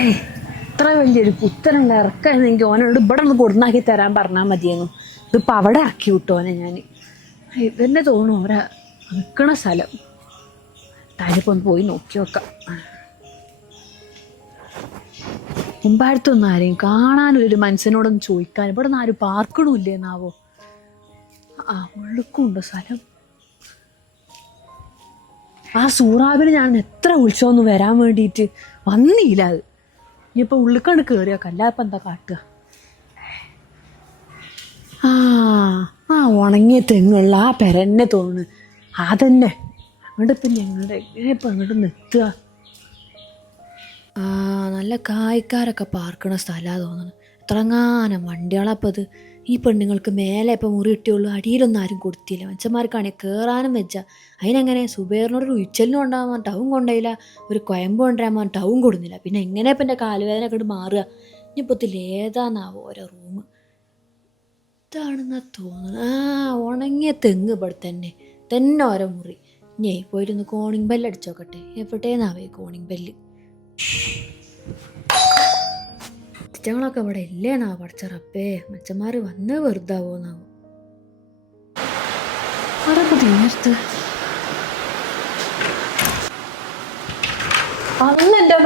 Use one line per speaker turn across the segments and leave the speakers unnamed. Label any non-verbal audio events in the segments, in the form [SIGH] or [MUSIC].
ഇത്ര വലിയൊരു പുത്തനുള്ള ഇറക്കായിരുന്നെങ്കിൽ ഓനോട് ഇവിടെ ഒന്ന് കൊടുന്നാക്കി തരാൻ പറഞ്ഞാൽ മതിയെന്നു. ഇതിപ്പോൾ അവിടെ ഇറക്കി വിട്ടോനെ ഞാൻ ഇതന്നെ തോന്നുന്നു ഓരാ നിൽക്കണ സ്ഥലം. താനിപ്പോൾ ഒന്ന് പോയി നോക്കി നോക്കാം മുമ്പാടുത്തൊന്നും ആരെയും കാണാനൊരു മനസ്സിനോടൊന്ന് ചോദിക്കാൻ ഇവിടെ നിന്ന് ആരും പാർക്കണമില്ലേ എന്നാവോ? ആ ഉള്ളിക്കുണ്ടോ സ്ഥലം. ആ സൂറാബിന് ഞാൻ എത്ര ഉത്സവം വരാൻ വേണ്ടിയിട്ട് വന്നില്ല അത്. ഇനിയിപ്പോൾ ഉള്ളിക്കണ്ട് കയറിയൊക്കെ അല്ലാപ്പം എന്താ കാട്ടുക? ആ ആ ഉണങ്ങിയ തെങ്ങുള്ള ആ പെരന്നെ തോന്നുന്നു അതന്നെ. അങ്ങോട്ട് ഇപ്പം ഞങ്ങളുടെ എങ്ങനെ ഇപ്പം അങ്ങോട്ട് നിർത്തുക ആ നല്ല കായ്ക്കാരൊക്കെ പാർക്കണ സ്ഥലമാണ് തോന്നുന്നു. എത്രങ്ങാനം വണ്ടികളപ്പം അത് ഈ പെണ്ണുങ്ങൾക്ക് മേലെ ഇപ്പം മുറി കിട്ടിയുള്ളൂ അടിയിലൊന്നും ആരും കൊടുത്തില്ല. മനുഷ്യന്മാർക്കാണെങ്കിൽ കയറാനും വെച്ച അതിനെങ്ങനെ സുബേറിനോട് ഉച്ചലിനും ഉണ്ടാകാൻ പറഞ്ഞിട്ട് അവൻ കൊണ്ടുപോയില്ല ഒരു കൊയമ്പ് കൊണ്ടുവരാൻ പറഞ്ഞിട്ട് കൊടുന്നില്ല. പിന്നെ എങ്ങനെ ഇപ്പം എന്റെ കാലുവേദന ഒക്കെ മാറുക? ഇനിയിപ്പോൾ ഇതിൽ ഏതാന്നാവോ ഓരോ റൂം ഇതാണെന്നാ തോന്നുന്നത്. ആ ഉണങ്ങിയ തെങ്ങ് ഇവിടെ തന്നെ. തന്നെ ഓരോ മുറി. ഞേ പോയിരുന്ന് കോണിങ് ബെല്ല് അടിച്ചോക്കട്ടെ എവിടേന്നാവേ കോണിങ് ബെല്ല് ഞങ്ങളൊക്കെ ഇവിടെ ഇല്ലേന്നാ പഠിച്ച മച്ചന്മാർ വന്ന് വെറുതാവോന്നാവും.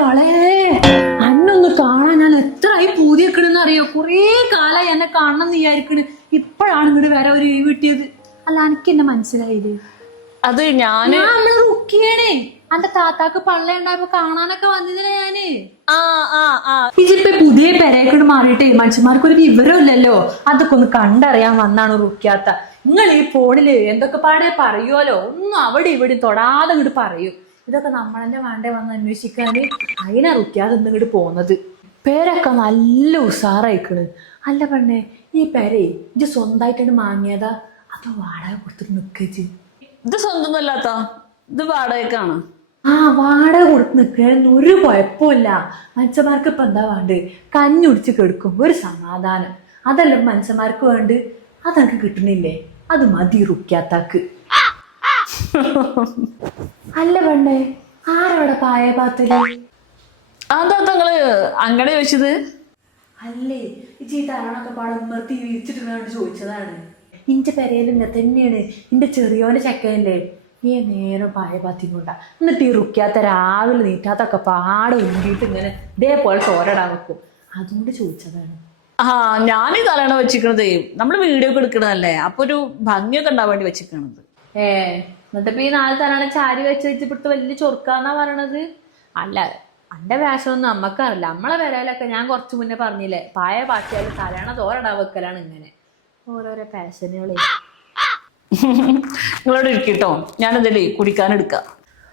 വളേ അന്നൊന്ന് കാണാൻ ഞാൻ എത്രയായി പൂതിയെക്കണെന്ന് അറിയോ? കുറേ കാലമായി എന്നെ കാണണം എന്ന് വിചാരിക്കണ്. ഇപ്പോഴാണ് ഇങ്ങോട്ട് വരെ ഒരു കിട്ടിയത്. അല്ല എനിക്ക് എന്നെ മനസ്സിലായില്ലേ?
അത് ഞാൻ
ഞാൻ നമ്മൾ റുക്കിയാണേ അന്റെ താത്താക്ക് പള്ളി ഉണ്ടായപ്പോ കാണാനൊക്കെ വന്നതിനെ ഞാൻ?
ആ ആ ആ.
ഇതിപ്പോ പുതിയ പെരേക്കോട് മാറിയിട്ട് മനുഷ്യന്മാർക്ക് ഒരു വിവരം ഇല്ലല്ലോ അതൊക്കെ ഒന്ന് കണ്ടറിയാൻ വന്നാണ് റുക്കിയാത്ത. നിങ്ങൾ ഈ ഫോണിൽ എന്തൊക്കെ പാടെ പറയുമല്ലോ ഒന്നും അവിടെ ഇവിടെ തൊടാതെ ഇങ്ങോട്ട് പറയൂ. ഇതൊക്കെ നമ്മളെന്നെ വേണ്ടേ വന്ന് അന്വേഷിക്കാന്? അതിനാ റുക്കിയാതെ ഇങ്ങോട്ട് പോകുന്നത് പേരൊക്കെ നല്ല ഉഷാറായിക്കണ് അല്ല പെണ്ണേ ഈ പേരേ ഇത് സ്വന്തമായിട്ടാണ് വാങ്ങിയതാ അതോ വാടക കൊടുത്തിട്ട് നിക്കച്ച്
ഇത് സ്വന്തം അല്ലാത്ത ഇത് വാടകയ്ക്കാണ്.
ആ വാടക കൊടുത്ത് നിൽക്കുകയായിരുന്നു ഒരു കുഴപ്പമില്ല. മനുഷ്യന്മാർക്ക് ഇപ്പം എന്താ വേണ്ട കഞ്ഞുടിച്ച് കെടുക്കും. ഒരു സമാധാനം. അതല്ല മനുഷ്യന്മാർക്ക് വേണ്ട അതെനിക്ക് കിട്ടണില്ലേ? അത് മതി റുക്കാത്താക്ക് അല്ല വേണ്ടേ ആരവിടെ പായ പാത്തൽ?
അതാ തങ്ങൾ അങ്ങനെ ചോദിച്ചത്?
അല്ലേ ഈ ചീത്താരണൊക്കെ പാടെ നിർത്തി വിരിച്ചിട്ട് ചോദിച്ചതാണ്. ഇന്റെ പെരയിൽ ഇങ്ങനെ തന്നെയാണ്. ഇന്റെ ചെറിയോന്റെ ചെക്കയല്ലേ? ഈ നേരം പായ പാത്തിക്കൊണ്ട. എന്നിട്ട് ഈ റുക്കാത്ത രാവിലെ നീറ്റാത്തൊക്കെ പാടെ ഉണ്ടിയിട്ട് ഇങ്ങനെ ഇതേപോലെ തോരടാൻ വെക്കും. അതുകൊണ്ട് ചോദിച്ചതാണ്.
ആ ഞാൻ തലയാണ് വെച്ചിരിക്കണത് നമ്മൾ വീഡിയോ ഒക്കെ എടുക്കണതല്ലേ? അപ്പൊ ഒരു ഭംഗിയൊക്കെ ഉണ്ടാവാൻ വേണ്ടി വെച്ചിരിക്കണത്
ഏ എന്നിട്ട് ഈ നാല് തലാണ് ചാരി വെച്ച് വെച്ചിട്ട് വലിയ ചൊറുക്കാന്നാ പറയണത്? അല്ല അന്റെ വേഷമൊന്നും നമ്മക്കറിയില്ല. നമ്മളെ വരാലൊക്കെ ഞാൻ കുറച്ചു മുന്നേ പറഞ്ഞില്ലേ പായ പാറ്റിയാലും തലയണ തോരടാ വെക്കലാണ് ഇങ്ങനെ. ഓരോരോ പാഷനുകളെ.
നിങ്ങളോട് ഇരിക്കട്ടോ. ഞാനിതല്ലേ കുടിക്കാൻ എടുക്കാം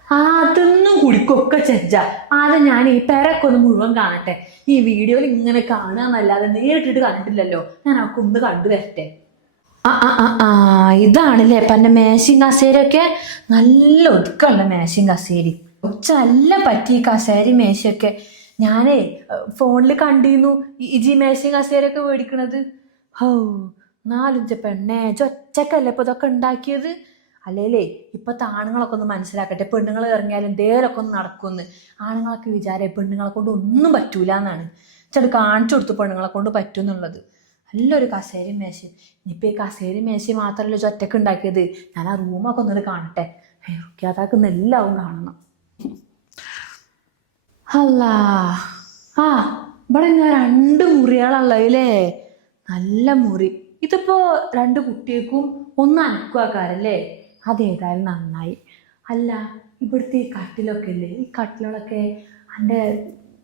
ആ അതൊന്നും കുടിക്കൊക്കെ ചെജ്ജ. ആദ്യം ഞാൻ ഈ പെരക്കൊന്ന് ഒന്ന് മുഴുവൻ കാണട്ടെ. ഈ വീഡിയോയിൽ ഇങ്ങനെ കാണുക എന്നല്ലാതെ നേരിട്ടിട്ട് കണ്ടിട്ടില്ലല്ലോ. ഞാൻ അവക്ക് ഒന്ന് കണ്ടു വരട്ടെ ആ ആ ആ ആ ഇതാണല്ലേ അപ്പൊ എന്റെ മേശയും കസേരയൊക്കെ? നല്ല ഒതുക്കമുള്ള മേശയും കസേരി ഉച്ചല്ല പറ്റി ഈ കസേരി മേശയൊക്കെ. ഞാനേ ഫോണിൽ കണ്ടിരുന്നു. ഈ ഇജി മേശയും കസേരയൊക്കെ മേടിക്കണത്. ഹോ. നാലഞ്ച് പെണ്ണേ ചൊച്ചക്കല്ലേ ഇപ്പൊ ഇതൊക്കെ ഉണ്ടാക്കിയത്? അല്ലേലേ ഇപ്പത്തെ ആണുങ്ങളൊക്കെ ഒന്ന് മനസ്സിലാക്കട്ടെ. പെണ്ണുങ്ങൾ ഇറങ്ങിയാലും എന്തേലൊക്കെ ഒന്ന് നടക്കുമെന്ന്. ആണുങ്ങളൊക്കെ വിചാരം പെണ്ണുങ്ങളെ കൊണ്ട് ഒന്നും പറ്റൂല എന്നാണ് ചെറു കാണിച്ചു കൊടുത്തു പെണ്ണുങ്ങളെ കൊണ്ട് പറ്റും എന്നുള്ളത് നല്ലൊരു കസേരയും മേശയും. ഇനിയിപ്പോൾ ഈ കസേരയും മേശയും മാത്രമല്ല ഒറ്റയ്ക്ക് ഉണ്ടാക്കിയത്? ഞാൻ ആ റൂമൊക്കെ ഒന്നുകൂടെ കാണട്ടെ. റുക്കാതാക്കുന്ന എല്ലാവും കാണണം. അല്ല ആ ഇവിടെ ഇങ്ങനെ രണ്ട് മുറികളല്ലേ നല്ല മുറി. ഇതിപ്പോ രണ്ട് കുട്ടികൾക്കും ഒന്ന് അനക്കുവാക്കാരല്ലേ? അതേതായാലും നന്നായി. അല്ല ഇവിടുത്തെ ഈ കട്ടിലൊക്കെ ഇല്ലേ? ഈ കട്ടിലുകളൊക്കെ എന്റെ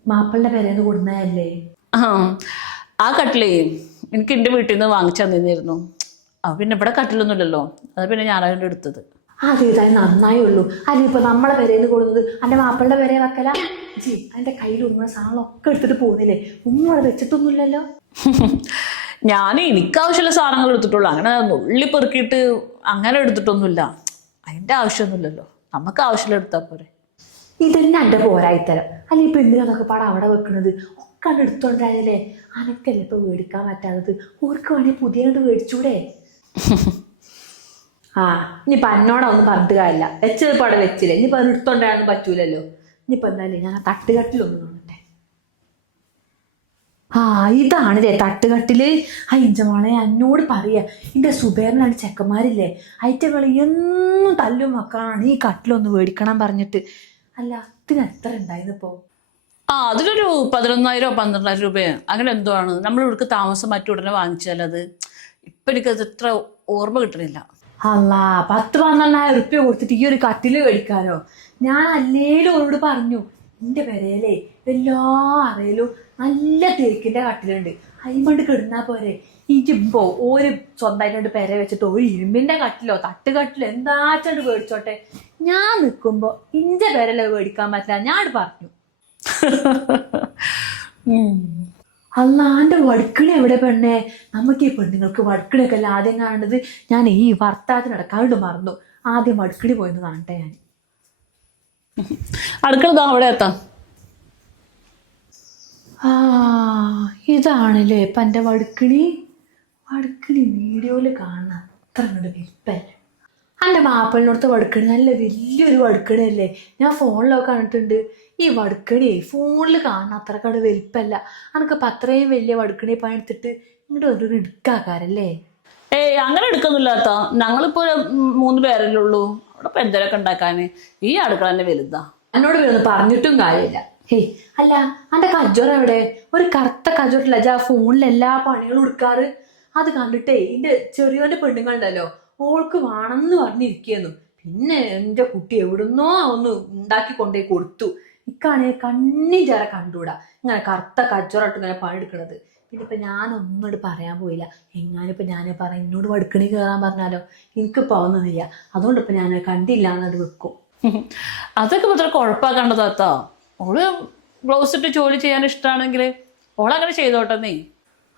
മാപ്പിളുടെ പേരേന്ന് കൊടുന്നതല്ലേ?
ആ ആ കട്ടിലേ എനിക്ക് എന്റെ വീട്ടിൽ നിന്ന് വാങ്ങിച്ചു തന്നിരുന്നു. ആ പിന്നെ ഇവിടെ കട്ടിലൊന്നുമില്ലല്ലോ. അത് പിന്നെ ഞാനതിന്റെ എടുത്തത്
അതേതായാലും നന്നായി ഉള്ളൂ. അല്ല ഇപ്പൊ നമ്മളെ പേരേന്ന് കൊടുക്കുന്നത് എന്റെ മാപ്പിളുടെ പേരെ വെക്കല? ജി [LAUGHS] അതിന്റെ കയ്യിൽ ഉള്ള സാധനങ്ങളൊക്കെ എടുത്തിട്ട് പോകുന്നില്ലേ? ഒന്നും അവിടെ വെച്ചിട്ടൊന്നുമില്ലല്ലോ? [LAUGHS]
ഞാൻ എനിക്ക് ആവശ്യമുള്ള സാധനങ്ങൾ എടുത്തിട്ടുള്ളൂ. അങ്ങനെ നുള്ളി പെറുക്കിയിട്ട് അങ്ങനെ എടുത്തിട്ടൊന്നുമില്ല. അതിന്റെ ആവശ്യമൊന്നുമില്ലല്ലോ. നമുക്ക് ആവശ്യമുള്ള എടുത്താൽ പോരെ.
ഇതന്നെ എന്റെ പോരായിത്തരം. അല്ലെ ഇപ്പൊ എന്തിനാന്നൊക്കെ പാടാ അവിടെ വെക്കണത്? ഒക്കെ എടുത്തോണ്ടായാലേ അനക്കല്ലേ ഇപ്പൊ മേടിക്കാൻ പറ്റാത്തത്? ഓർക്ക് വേണേ പുതിയ മേടിച്ചൂടെ ആ ഇനിയിപ്പൊ എന്നോടാ ഒന്നും പറഞ്ഞിട്ട് കാര്യമില്ല. വെച്ചത് പാടെ വെച്ചില്ലേ? ഇനിയിപ്പൊ അത് എടുത്തോണ്ടായാലും പറ്റൂലല്ലോ. ഇനിയിപ്പൊ എന്തായാലും ഞാൻ ആ തട്ടുകട്ടിലൊന്നും ആ ഇതാണല്ലേ തട്ടുകട്ടിൽ. ആ ഇഞ്ചമോളെ എന്നോട് പറയാ എന്റെ സുബേറിനാണ് ചെക്കന്മാരില്ലേ? ഐറ്റകൾ എന്നും തല്ലും മക്കളാണ് ഈ കട്ടിലൊന്ന് മേടിക്കണം പറഞ്ഞിട്ട്. അല്ല അതിന് എത്ര ഉണ്ടായിരുന്നിപ്പോ
ആ അതിലൊരു പതിനൊന്നായിരോ പന്ത്രണ്ടായിരം രൂപയോ. അങ്ങനെ എന്തോ ആണ്. നമ്മൾ ഇവിടേക്ക് താമസം മറ്റു ഉടനെ വാങ്ങിച്ചാൽ അത് ഇപ്പൊ എനിക്കത് ഇത്ര ഓർമ്മ കിട്ടണില്ല.
അല്ല പത്ത് പന്ത്രണ്ടായിരം ഉറുപ്പ്യ കൊടുത്തിട്ട് ഈ ഒരു കട്ടിൽ മേടിക്കാലോ ഞാൻ അല്ലേലും അവരോട് പറഞ്ഞു എന്റെ പെരയിലേ എല്ലാ അറയിലും നല്ല തിരക്കിന്റെ കട്ടിലുണ്ട്. അയിമണ്ട് കിടന്നാ പോരെ. ഇജിമ്പോ ഒരു സ്വന്തമായിട്ട് പെര വെച്ചിട്ട് ഒരു ഇരുമ്പിന്റെ കട്ടിലോ തട്ടുകട്ടിലോ എന്താച്ചാണ്ട് മേടിച്ചോട്ടെ ഞാൻ നിൽക്കുമ്പോ ഇന്റെ പേരല്ലോ മേടിക്കാൻ പറ്റില്ല. ഞാൻ പറഞ്ഞു. അല്ലാണ്ട് വടുക്കിണി എവിടെ പെണ്ണേ? നമുക്ക് ഈ പെണ്ണുങ്ങൾക്ക് വടുക്കണൊക്കെ അല്ല ആദ്യം കാണുന്നത്? ഞാൻ ഈ വർത്താനത്തിനടക്കാണ്ട് മറന്നു. ആദ്യം വടുക്കിണി പോയെന്ന് കാണട്ടെ ഞാൻ.
അടുക്കള ദാ അവിടെ എത്താം.
ആ ഇതാണല്ലേ ഇപ്പം എന്റെ വടുക്കിണി? വടുക്കിണി വീഡിയോയിൽ കാണുന്ന അത്ര കണ്ട് വലിപ്പല്ല എന്റെ മാപ്പിളിനടുത്ത് വടുക്കണി നല്ല വലിയൊരു വടുക്കണിയല്ലേ? ഞാൻ ഫോണിലൊക്കെ കണ്ടിട്ടുണ്ട്. ഈ വടുക്കണി ഫോണിൽ കാണുന്ന അത്ര കണ്ട് വലിപ്പല്ല അനക്കിപ്പോൾ അത്രയും വലിയ വടുക്കണി പണിയെടുത്തിട്ട് ഇങ്ങോട്ട് ഒരു എടുക്കാക്കാരല്ലേ?
ഏയ് അങ്ങനെ എടുക്കുന്നില്ലാത്ത ഞങ്ങളിപ്പോ മൂന്ന് പേരല്ലേ ഉള്ളൂ. അവിടെ ഇപ്പൊ എന്തെങ്കിലുമൊക്കെ ഉണ്ടാക്കാന്. ഈ അടുക്കള തന്നെ വലുതാ.
എന്നോട് വരുന്നു പറഞ്ഞിട്ടും കാര്യമില്ല. ഹേയ് അല്ല അന്റെ കജോർ എവിടെ? ഒരു കറുത്ത കജോറില്ല ആ ഫോണിൽ എല്ലാ പണികളും എടുക്കാറ്. അത് കണ്ടിട്ടേ എന്റെ ചെറിയോന്റെ പെണ്ണുങ്ങളുണ്ടല്ലോ ഓൾക്ക് വേണമെന്ന് പറഞ്ഞിരിക്കുന്നു. പിന്നെ എന്റെ കുട്ടി എവിടുന്നോ ഒന്ന് ഉണ്ടാക്കി കൊണ്ടേ കൊടുത്തു. ഇക്കാണെ കണ്ണി ചേര കണ്ടൂടാ. ഇങ്ങനെ കറുത്ത കച്ചോറായിട്ട് ഇങ്ങനെ പണിയെടുക്കണത്. പിന്നെ ഞാൻ ഒന്നോട് പറയാൻ പോയില്ല. എങ്ങാനിപ്പോ ഞാൻ പറയാം എന്നോട് വടുക്കണി കയറാൻ പറഞ്ഞാലോ? എനിക്ക് പോകുന്നില്ല അതുകൊണ്ട് ഇപ്പൊ ഞാൻ കണ്ടില്ല എന്നത് വെക്കും. [LAUGHS]
അതൊക്കെ ഇത്ര കുഴപ്പമാക്കണ്ട താത്ത ഓൾ ബ്ലൗസ് ഇട്ട് ജോലി ചെയ്യാൻ ഇഷ്ടമാണെങ്കിൽ ഓളങ്ങനെ ചെയ്തോട്ടെ നീ.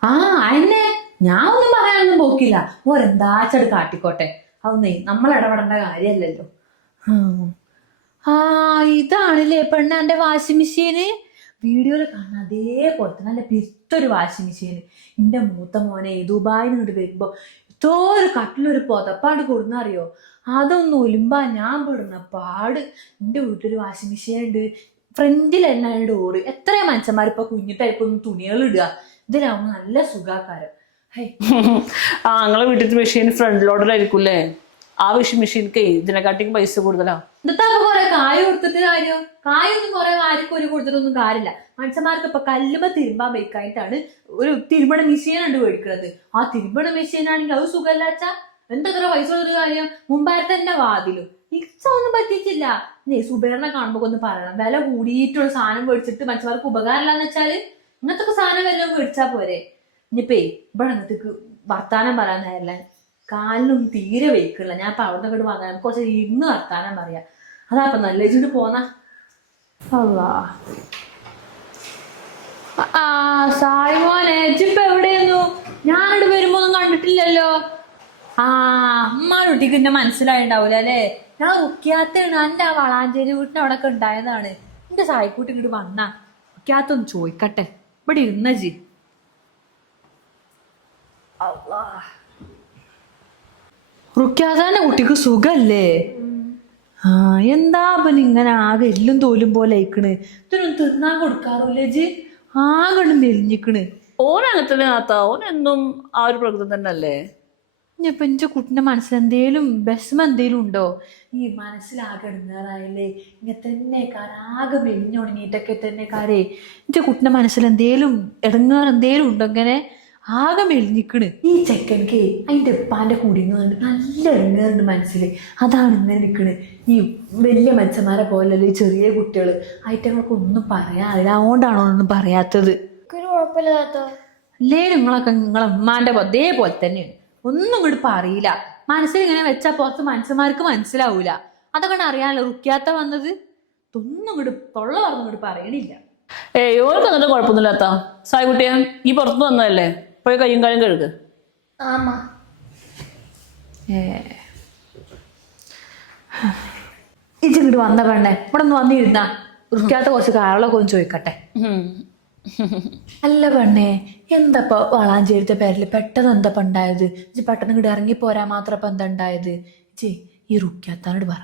ആ അന്നെ ഞാൻ ഒന്നും പറയാനൊന്നും പോക്കില്ല. ഓരെന്താച്ചട് കാട്ടിക്കോട്ടെ. അതൊന്നേ നമ്മൾ ഇടപെടേണ്ട കാര്യമല്ലല്ലോ. ആ ഇതാണല്ലേ പെണ്ണാന്റെ വാഷിംഗ് മെഷീന്? വീഡിയോയിൽ കാണുന്ന തന്നെ നല്ല പിത്തൊരു വാഷിംഗ് മെഷീന്. എന്റെ മൂത്ത മോനെ ദുബായിൽ നിന്ന് വരുമ്പോ എത്തോ ഒരു കട്ടിലൊരു പുതപ്പാട് കൊടുന്നറിയോ? അതൊന്നും ഒലുമ്പാ ഞാൻ പെടുന്ന പാട്. എന്റെ വീട്ടിലൊരു വാഷിംഗ് മെഷീൻ ഉണ്ട് ഫ്രണ്ടിൽ തന്നെ ഡോറ് എത്ര മനുഷ്യന്മാർ ഇപ്പൊ കുഞ്ഞു ടൈപ്പ് ഒന്നും തുണികൾ ഇടുക? ഇതിലാവുമ്പോ നല്ല സുഖാക്കാരം.
ആ നിങ്ങളെ വീട്ടിൽ മെഷീൻ ഫ്രണ്ട് ലോഡറായിരിക്കൂല്ലേ ആ വിഷയം മെഷീൻക്ക് ഇതിനെക്കാട്ടിയും പൈസ കൂടുതലാ.
എന്നിട്ട് അപ്പൊ കൊറേ കായ് കൊടുത്തിട്ട് കാര്യം? കായൊന്നും കൊറേ ആർക്കും ഒരു കൊടുത്തിട്ടൊന്നും കാര്യമില്ല. മനുഷ്യന്മാർക്ക് ഇപ്പൊ കല്ലുമ്പ തിരുമ്പാൻ വെക്കായിട്ടാണ് ഒരു തിരുമ്പണ മെഷീൻ ഉണ്ട് മേടിക്കുന്നത് ആ തിരുമ്പണ മെഷീൻ ആണെങ്കിൽ അത് സുഖമല്ലാച്ചാ എന്തൊക്കെ പൈസ കൊടുത്തൊരു കാര്യം? മുമ്പായിരത്തെ വാതിലും. ഒന്നും പറ്റിച്ചില്ല നീ സുബേറിനെ കാണുമ്പോ ഒന്ന് പറയണം. വില കൂടിയിട്ടുള്ള സാധനം മേടിച്ചിട്ട് ഉപകാരമില്ല ഉപകാരമില്ലാന്ന് വെച്ചാൽ ഇങ്ങനത്തെ സാധനം വല്ലതും മേടിച്ചാ പോരെ. ഇനിയിപ്പേ ഇവിടെ അങ്ങനത്തേക്ക് വർത്താനം പറയാൻ നേരല്ല. കാലിനൊന്നും തീരെ വെയ്ക്കില്ല. ഞാൻ ഇപ്പൊ അവിടെ നിന്ന് വന്നാൽ കുറച്ച് ഇരുന്ന് വർത്താനം പറയാം. അതാ ഇപ്പൊ നല്ല ഇച്ചിട്ട് പോന്ന. അല്ലാ ആ സായി മോനെ ഇപ്പൊ എവിടെയെന്നു ഞാനിവിടെ വരുമ്പോ ഒന്നും കണ്ടിട്ടില്ലല്ലോ. ആ അമ്മ കുട്ടിക്ക് എന്നെ മനസ്സിലായിണ്ടാവൂല അല്ലേ? ഞാൻ റുക്കിയാത്താണ് എന്റെ ആ വളാഞ്ചേരി വീട്ടിന് അവിടെ ഒക്കെ ഉണ്ടായതാണ്. എന്റെ സായിക്കൂട്ടി ഇങ്ങോട്ട് വന്നാ റുക്കിയാത്തൊന്ന് ചോദിക്കട്ടെ ഇവിടെ ഇരുന്ന ജി. റുക്കിയാത്താന്റെ കുട്ടിക്ക് സുഖല്ലേ? ആ എന്താ അവൻ ഇങ്ങനെ ആകെ എല്ലും തോലും പോലെ അയക്കണ് ഇതിനൊന്നും തിന്നാൻ കൊടുക്കാറില്ലേ ജി? ആകെ മെലിഞ്ഞിക്കണ്.
താത്ത ഓൻ എന്നും ആ ഒരു പ്രകൃതം തന്നെ അല്ലേ
ഇനിയിപ്പൊ എന്റെ കുട്ടിന്റെ മനസ്സിൽ എന്തേലും വിഷമം എന്തേലും ഉണ്ടോ? ഈ മനസ്സിലാകെ ഇടുന്നതായില്ലേ ഇങ്ങനെ തന്നെ ആകെ മെലിഞ്ഞുണങ്ങിയിട്ടൊക്കെ തന്നെ കാരേ എന്റെ കുട്ടിന്റെ മനസ്സിൽ എന്തേലും ഇടങ്ങാറ് എന്തേലും ഉണ്ടോ ഇങ്ങനെ? ആകെ മെലിഞ്ഞിക്കണ്. ഈ ചെക്കൻക്ക് അതിന്റെ ഉപ്പാന്റെ കൂടി നല്ല ഇടങ്ങാറുണ്ട് മനസ്സിൽ അതാണ് ഇങ്ങനെ നിൽക്കണ് ഈ വലിയ മനുഷ്യന്മാരെ പോലല്ലേ ഈ ചെറിയ കുട്ടികൾ ആയിട്ടങ്ങൾക്ക് ഒന്നും പറയാറില്ല. അതുകൊണ്ടാണോ ഒന്നും പറയാത്തത്.
കുഴപ്പമില്ല
അല്ലേ നിങ്ങളൊക്കെ നിങ്ങളെ ഉമ്മാന്റെ അതേപോലെ തന്നെയാണ്. ഒന്നും ഇങ്ങോട്ട് പറയില്ല. മനസ്സിൽ ഇങ്ങനെ വെച്ചാൽ പുറത്ത് മനുഷ്യന്മാർക്ക് മനസ്സിലാവൂല. അതൊക്കെ അറിയാലോ റുക്കിയാത്ത വന്നത് ഒന്നും ഇങ്ങോട്ട് തൊള്ള പറഞ്ഞു ഇങ്ങോട്ട് പറയണില്ല.
ഏയ് ഓർക്ക് എന്നിട്ട് കുഴപ്പമൊന്നുമില്ലാത്ത സായ്കുട്ടിയെ ഈ പുറത്ത് വന്നതല്ലേ? പോയി കയ്യും കാലും കഴുകു.
ആമാ.
ഇച്ചിങ്ങോട്ട് വന്ന പെണ്ണെ ഇവിടെ ഒന്ന് വന്നിരുന്ന. റുക്കിയാത്ത കുറച്ച് കാരണമൊക്കെ ഒന്ന് ചോദിക്കട്ടെ. അല്ല പെണ്ണേ എന്താ വളാഞ്ചേരിത്തെ പേരിൽ പെട്ടെന്ന് എന്തപ്പോ ഉണ്ടായത്? ഇജ്ജ് പെട്ടെന്ന് ഇങ്ങോട്ട് ഇറങ്ങി പോരാ മാത്രം ഇപ്പൊ എന്താ ഉണ്ടായത്? ഇജ്ജ് ഈ റുക്കിയാത്താനോട് പറ.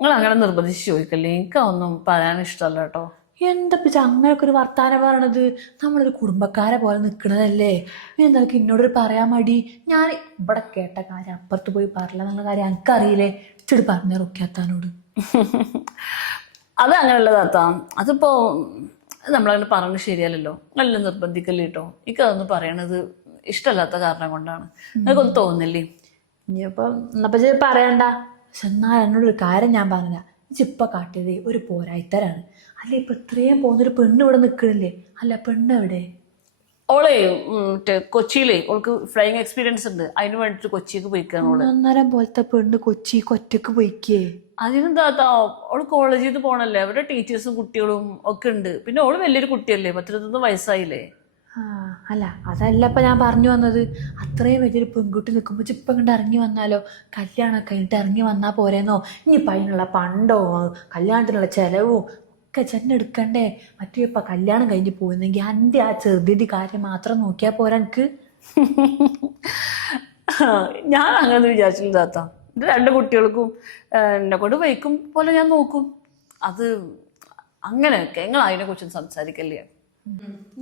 നിങ്ങൾ അങ്ങനെ നിർബന്ധിച്ച് ചോദിക്കല്ലേ? എനിക്ക് ഒന്നും പറയാൻ ഇഷ്ടമല്ല കേട്ടോ.
എന്താ അങ്ങനൊക്കെ അങ്ങനെയൊക്കെ ഒരു വർത്താനം പറയണത്? നമ്മളൊരു കുടുംബക്കാരെ പോലെ നിൽക്കണതല്ലേ എന്താ എന്നോടൊരു പറയാൻ മടി. ഞാൻ ഇവിടെ കേട്ട കാര്യം അപ്പുറത്ത് പോയി പറയില്ല എന്നുള്ള കാര്യം എനിക്കറിയില്ലേ? ഇച്ചിട്ട് പറഞ്ഞ റുക്കാത്താനോട് [LAUGHS]
അത് അങ്ങനെയല്ല താത്ത. അതിപ്പോ നമ്മളങ്ങനെ പറഞ്ഞ് ശരിയല്ലല്ലോ. നല്ല നിർബന്ധിക്കല്ലേ കേട്ടോ എനിക്ക് അതൊന്നും പറയണത് ഇഷ്ടമല്ലാത്ത കാരണം കൊണ്ടാണ്. നിനക്കൊന്നും തോന്നില്ലേ
ഇനിയിപ്പം പറയണ്ട? പക്ഷെ എന്നാൽ എന്നോടൊരു കാര്യം ഞാൻ പറഞ്ഞ ചിപ്പ കാട്ടിയത് ഒരു പോരായിത്തരാണ്. അല്ല ഇപ്പൊ ഇത്രയും പോകുന്നൊരു പെണ്ണ് ഇവിടെ നിൽക്കണില്ലേ അല്ല പെണ്ണ് എവിടെ
ഓളെ മറ്റേ കൊച്ചിയിലെ ഓൾക്ക് ഫ്ലൈങ് എക്സ്പീരിയൻസ് ഉണ്ട്. അതിന് വേണ്ടിട്ട് കൊച്ചിക്ക് പോയിക്കാണ് ഓൾ.
ഒന്നരം പോലത്തെ പെണ്ണ് കൊച്ചി കൊറ്റക്ക് പോയിക്കേ?
അതിനെന്താ ഓൾ കോളേജിൽ നിന്ന് പോണല്ലേ? അവരുടെ ടീച്ചേഴ്സും കുട്ടികളും ഒക്കെ ഉണ്ട്. പിന്നെ ഓൾ വലിയൊരു കുട്ടിയല്ലേ? പത്തിരുപത്തൊന്ന് വയസ്സായില്ലേ?
അല്ല അതല്ല ഇപ്പൊ ഞാൻ പറഞ്ഞു വന്നത്. അത്രയും വലിയൊരു പെൺകുട്ടി നിൽക്കുമ്പോൾ ചിപ്പം കണ്ട് ഇറങ്ങി വന്നാലോ? കല്യാണം കഴിഞ്ഞിട്ട് ഇറങ്ങി വന്നാൽ പോരെന്നോ? ഇനി അതിനുള്ള പണ്ടോ? കല്യാണത്തിനുള്ള ചെലവും ഒക്കെ ചെന്നെ എടുക്കണ്ടേ? മറ്റേ ഇപ്പം കല്യാണം കഴിഞ്ഞ് പോകുന്നെങ്കിൽ എന്റെ ആ ചെറുതിന്റെ കാര്യം മാത്രം നോക്കിയാൽ പോരാ എനിക്ക്
ഞാൻ അങ്ങനെ വിചാരിച്ചില്ല താത്ത. എന്റെ രണ്ട് കുട്ടികൾക്കും എന്നെ കൊണ്ട് വയ്ക്കും പോലെ ഞാൻ നോക്കും. അത് അങ്ങനെയൊക്കെ. നിങ്ങൾ അതിനെ കുറിച്ച് സംസാരിക്കല്ലേ?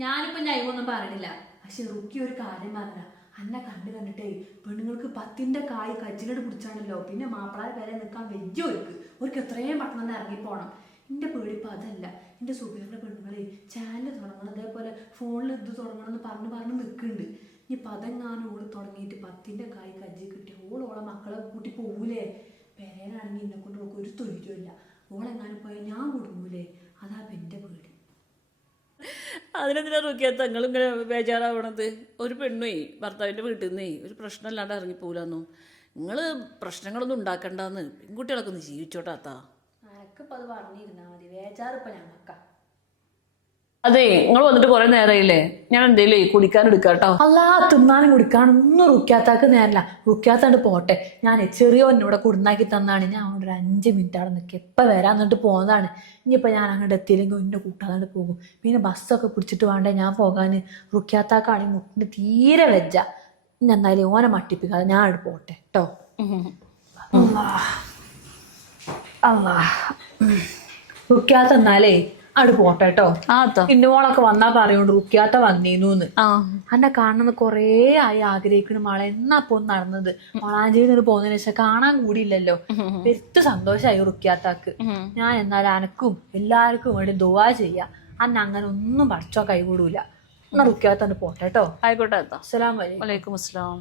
ഞാനിപ്പോ ഞൈവൊന്നും പറഞ്ഞില്ല പക്ഷെ റുക്കി ഒരു കാര്യം പറഞ്ഞ അന്നെ കണ്ടു കണ്ടിട്ടേ പെണ്ണുങ്ങൾക്ക് പത്തിന്റെ കായ് കച്ചിലോട് പിടിച്ചാണല്ലോ. പിന്നെ മാപ്പിളാരെ പേരെ നിൽക്കാൻ വെജ് ഒരുക്ക് അവർക്ക് എത്രയും പെട്ടെന്ന് ഇറങ്ങി ഇറങ്ങിപ്പോണം. എന്റെ പേടിപ്പ് അതല്ല. എന്റെ സുബീറിന്റെ പെണ്ണുങ്ങളെ ചാനൽ തുടങ്ങണം. അതേപോലെ ഫോണിൽ ഇത് തുടങ്ങണം എന്ന് പറഞ്ഞ് പറഞ്ഞ് നിൽക്കുന്നുണ്ട്. ഇനി അതെങ്ങാനും ഓൾ തുടങ്ങിയിട്ട് പത്തിന്റെ കായ് കജ്ജി കിട്ടി ഓൾ ഓളെ മക്കളെ കൂട്ടി പോകൂലേ പേരാണെങ്കിൽ എന്നെ കൊണ്ട് നോക്കും ഒരു തൊഴിലുമില്ല. ഓളെങ്ങാനും പോയാൽ ഞാൻ കൊടുക്കൂലേ അതാ എന്റെ പേടി.
അതിനെന്തിനാ നോക്കിയാൽ തങ്ങൾ ഇങ്ങനെ ബേജാറാവണത്? ഒരു പെണ്ണേ ഭർത്താവിന്റെ വീട്ടിൽ നിന്നേ ഒരു പ്രശ്നമില്ലാണ്ട് ഇറങ്ങിപ്പോലാന്നു നിങ്ങൾ പ്രശ്നങ്ങളൊന്നും ഉണ്ടാക്കണ്ടെന്ന് പെൺകുട്ടികളൊക്കെ ഒന്ന് ജീവിച്ചോട്ടാത്താ.
അനക്കിപ്പോ അത് പറഞ്ഞിരുന്നാ മതി. വേജാറിപ്പോ ഞങ്ങക്ക
അതെ നിങ്ങൾ വന്നിട്ട് കുറെ നേരമായില്ലേ ഞാൻ എന്തേലേ കുടിക്കാൻ എടുക്കാട്ടോ
അല്ലാ തിന്നാനും കുടിക്കാനും ഒന്നും റുക്കാത്താക്ക് നേരല്ല. റുക്കാത്താണ്ട് പോട്ടെ. ഞാൻ ചെറിയോ എന്നോടെ കുടുന്നാക്കി തന്നാണ്. ഞാൻ അവിടെ ഒരു അഞ്ച് മിനിറ്റ് അവിടെ നിൽക്കുക എപ്പോൾ വരാന്നിട്ട് പോകുന്നതാണ് ഇനിയിപ്പോൾ ഞാൻ അങ്ങോട്ട് എത്തിയില്ലെങ്കിൽ എന്നെ കൂട്ടാതെ പോകും. പിന്നെ ബസ്സൊക്കെ പിടിച്ചിട്ട് വേണ്ടേ ഞാൻ പോകാൻ? റുക്കാത്താക്കാണെങ്കിൽ മുട്ടിന് തീരെ വെജ്ജ. ഇനി എന്നാലും ഓനെ മട്ടിപ്പിക്കാതെ ഞാൻ അവിടെ പോട്ടെ. കേട്ടോ. അല്ലാ റുക്കാത്ത എന്നാലേ അവിടെ പോട്ടെ കേട്ടോ
ആ അത്താ
ഇന്നുമോളൊക്കെ വന്നാ പറയോണ്ട് റുക്കിയാത്ത വന്നീന്നു
ആ
അന്നെ കാണുന്നത് കൊറേ ആയി ആഗ്രഹിക്കണം മോളെ. എന്നാ പോ നടന്നത്? വളാഞ്ചേരി നിന്ന് പോകുന്നതിന് ശേഷം കാണാൻ കൂടിയില്ലല്ലോ. പെരുത്ത് സന്തോഷമായി റുക്കാത്താക്ക് ഞാൻ എന്നാൽ അനക്കും എല്ലാവർക്കും വേണ്ടി ദുവാ ചെയ്യാ. അന്ന് അങ്ങനെ ഒന്നും പഠിച്ചോ കൈകൂടൂല. എന്നാ റുക്കാത്ത പോട്ടെ കേട്ടോ
ആയിക്കോട്ടെ
അസ്സലാം വലൈക്കും
വലൈക്കും അസ്സലാം